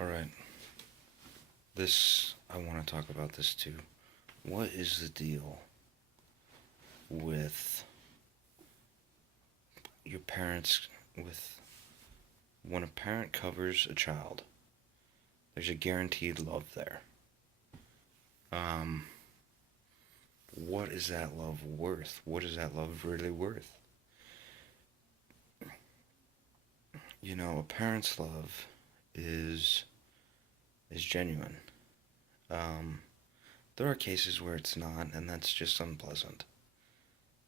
All right. I want to talk about this too. What is the deal with your parents, with when a parent covers a child, there's a guaranteed love there. Um, what is that love worth? What is that love really worth? A parent's love is is genuine. Um, there are cases where it's not, and that's just unpleasant.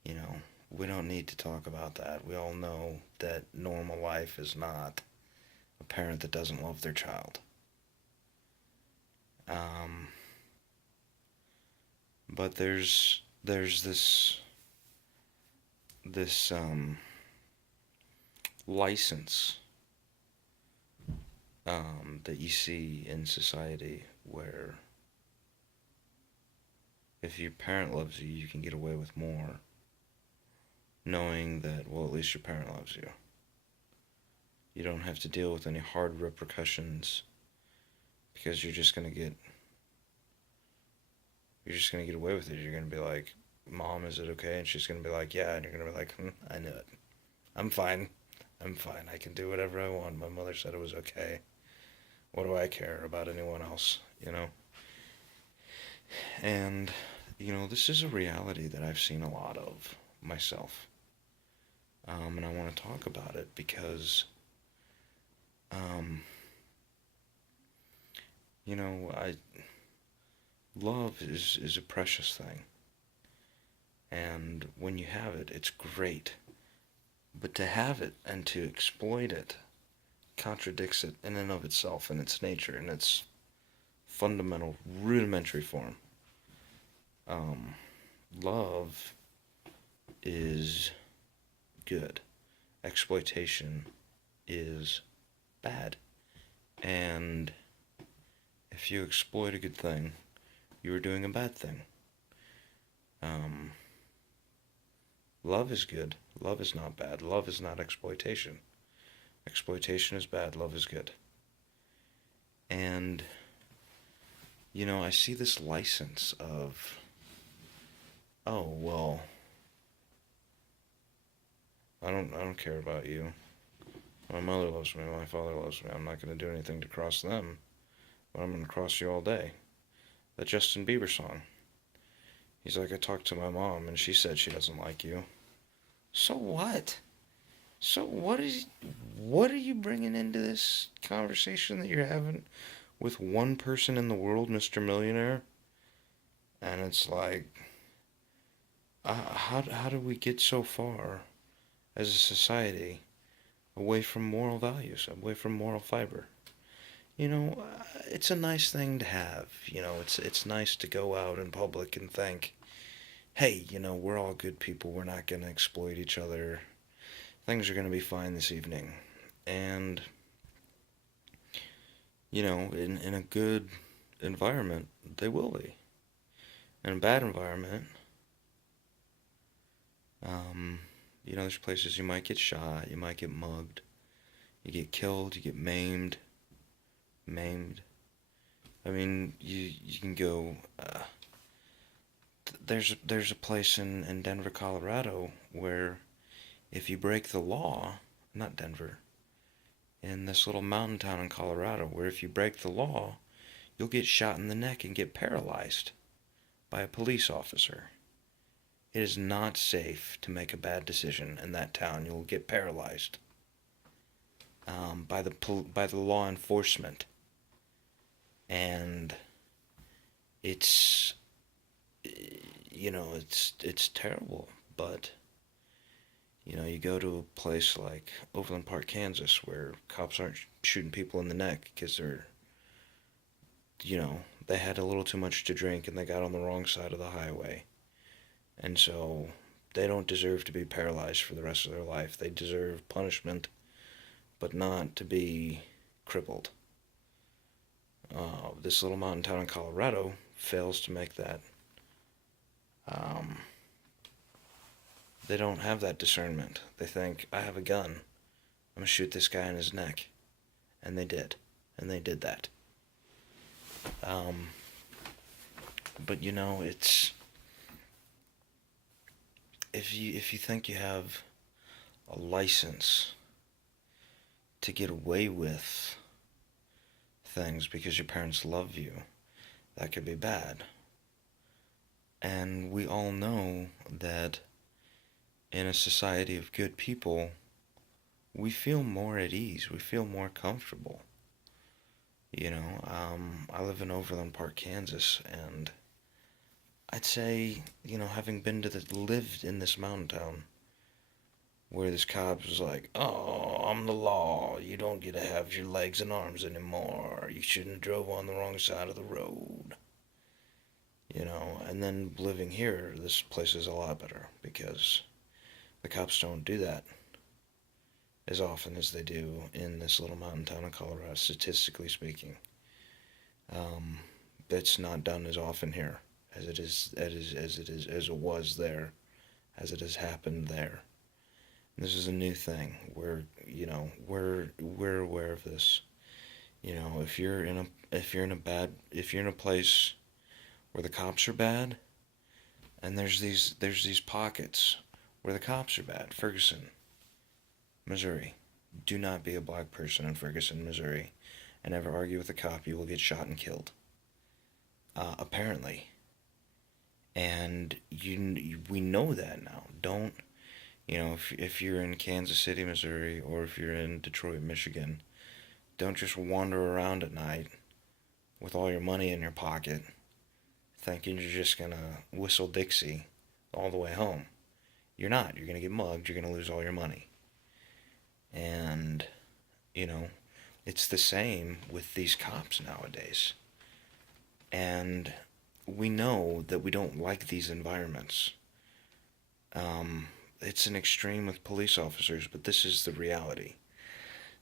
You know, we don't need to talk about that. We all know that normal life is not a parent that doesn't love their child. Um, but there's this license that you see in society where if your parent loves you, you can get away with more, knowing that, well, at least your parent loves you. You don't have to deal with any hard repercussions because you're just gonna get away with it. You're gonna be like, "Mom, is it okay?" And she's gonna be like, "Yeah," and you're gonna be like, "I knew it. I'm fine. I'm fine. I can do whatever I want. My mother said it was okay. What do I care about anyone else?" You know. And this is a reality that I've seen a lot of myself. And I want to talk about it because, um, I love is a precious thing, and when you have it, it's great. But to have it and to exploit it contradicts it in and of itself, in its nature, in its fundamental, rudimentary form. Um, Love is good. Exploitation is bad. And if you exploit a good thing, you are doing a bad thing. Um, Love is good. Love is not bad. Love is not exploitation. Exploitation is bad. Love is good. And, I see this license of, oh, well, I don't care about you. My mother loves me. My father loves me. I'm not going to do anything to cross them, but I'm going to cross you all day. That Justin Bieber song. He's like, I talked to my mom and she said she doesn't like you. So what? So what are you bringing into this conversation that you're having with one person in the world, Mr. Millionaire? And it's like, how do we get so far as a society away from moral values, away from moral fiber? It's a nice thing to have. It's nice to go out in public and think, hey, we're all good people. We're not going to exploit each other. Things are going to be fine this evening. And, in a good environment, they will be. In a bad environment, um, there's places you might get shot, you might get mugged, you get killed, you get maimed. I mean, you can go. There's a place in Denver, Colorado, where if you break the law, not Denver, in this little mountain town in Colorado, where if you break the law, you'll get shot in the neck and get paralyzed by a police officer. It is not safe to make a bad decision in that town. You'll get paralyzed by the law enforcement, and it's it's terrible. But you go to a place like Overland Park, Kansas, where cops aren't shooting people in the neck because they had a little too much to drink and they got on the wrong side of the highway. And so they don't deserve to be paralyzed for the rest of their life. They deserve punishment, but not to be crippled. This little mountain town in Colorado fails to make that. Um, they don't have that discernment. They think, I have a gun. I'm going to shoot this guy in his neck. And they did. and they did that. Um, but you know, it's if you think you have a license to get away with things because your parents love you, that could be bad. And we all know that in a society of good people, we feel more at ease, we feel more comfortable. I live in Overland Park, Kansas, and I'd say, having been lived in this mountain town where this cop was like, "Oh, I'm the law. You don't get to have your legs and arms anymore. You shouldn't have drove on the wrong side of the road." And then living here, this place is a lot better because the cops don't do that as often as they do in this little mountain town of Colorado, statistically speaking. Um, it's not done as often here as it was there, as it has happened there. This is a new thing. We're aware of this. If you're in a place where the cops are bad, and there's these pockets where the cops are bad. Ferguson, Missouri. Do not be a black person in Ferguson, Missouri, and ever argue with a cop. You will get shot and killed. Apparently, and we know that now. Don't if you're in Kansas City, Missouri, or if you're in Detroit, Michigan, don't just wander around at night with all your money in your pocket, thinking you're just gonna whistle Dixie all the way home. You're not. You're gonna get mugged. You're gonna lose all your money. And you know, it's the same with these cops nowadays. And we know that we don't like these environments. It's an extreme with police officers, but this is the reality.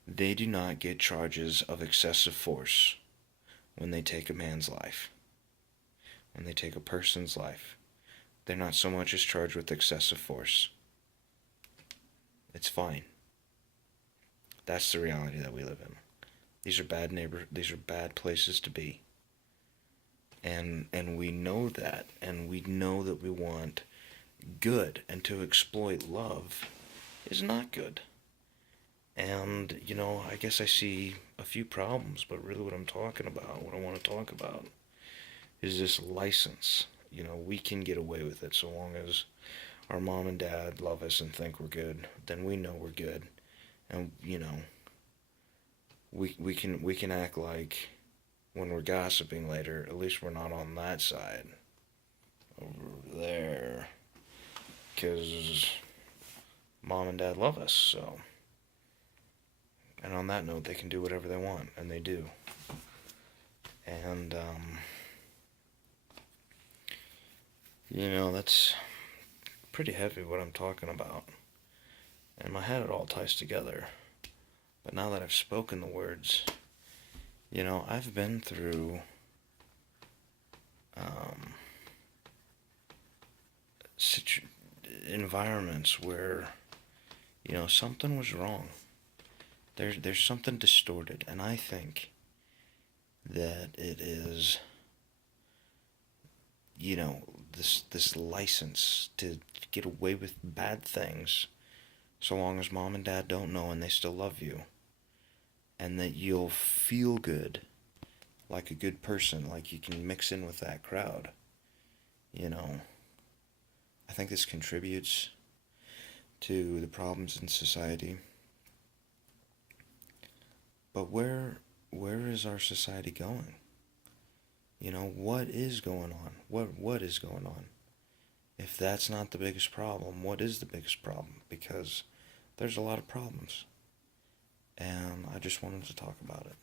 They do not get charges of excessive force when they take a man's life, when they take a person's life. They're not so much as charged with excessive force. It's fine. That's the reality that we live in. These are bad places to be. And we know that, and we know that we want good, and to exploit love is not good. And I guess I see a few problems, but really what I want to talk about is this license. We can get away with it so long as our mom and dad love us and think we're good, then we know we're good. And we can act like when we're gossiping later, at least we're not on that side over there, because mom and dad love us. So, and on that note, they can do whatever they want, and they do. And that's pretty heavy what I'm talking about. In my head, it all ties together. But now that I've spoken the words, I've been through um, environments where, something was wrong. There's something distorted, and I think that it is, this license to get away with bad things so long as mom and dad don't know and they still love you, and that you'll feel good, like a good person, like you can mix in with that crowd. I think this contributes to the problems in society. But where is our society going? What is going on? What is going on? If that's not the biggest problem, what is the biggest problem? Because there's a lot of problems. And I just wanted to talk about it.